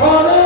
হরে Ram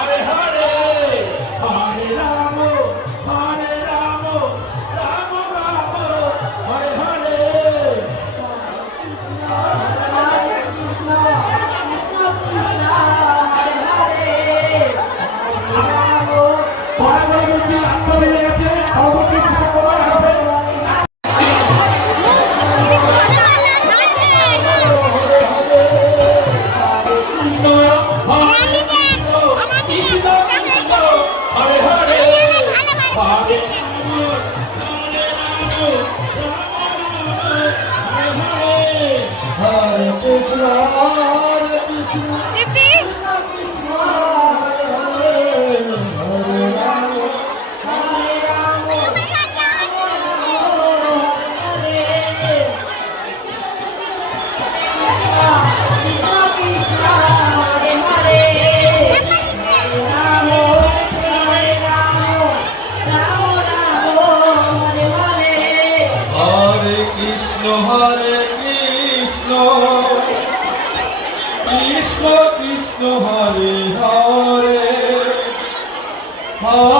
Hare Hare Senhor.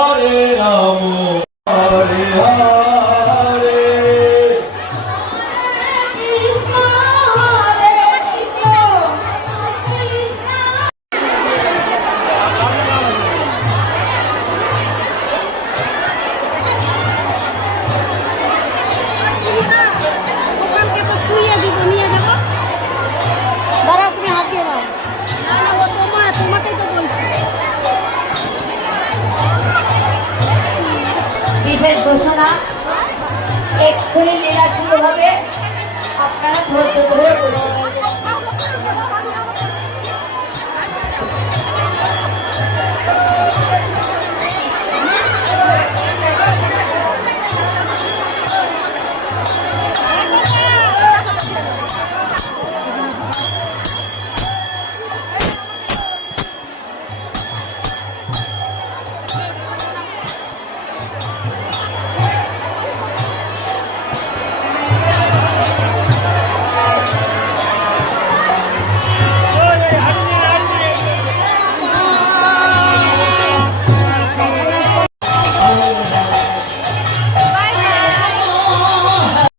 করে রাম শেষ ঘোষণা এক্ষুনি লীলা শুরু হবে। আপনারা ধৈর্য ধরে বসে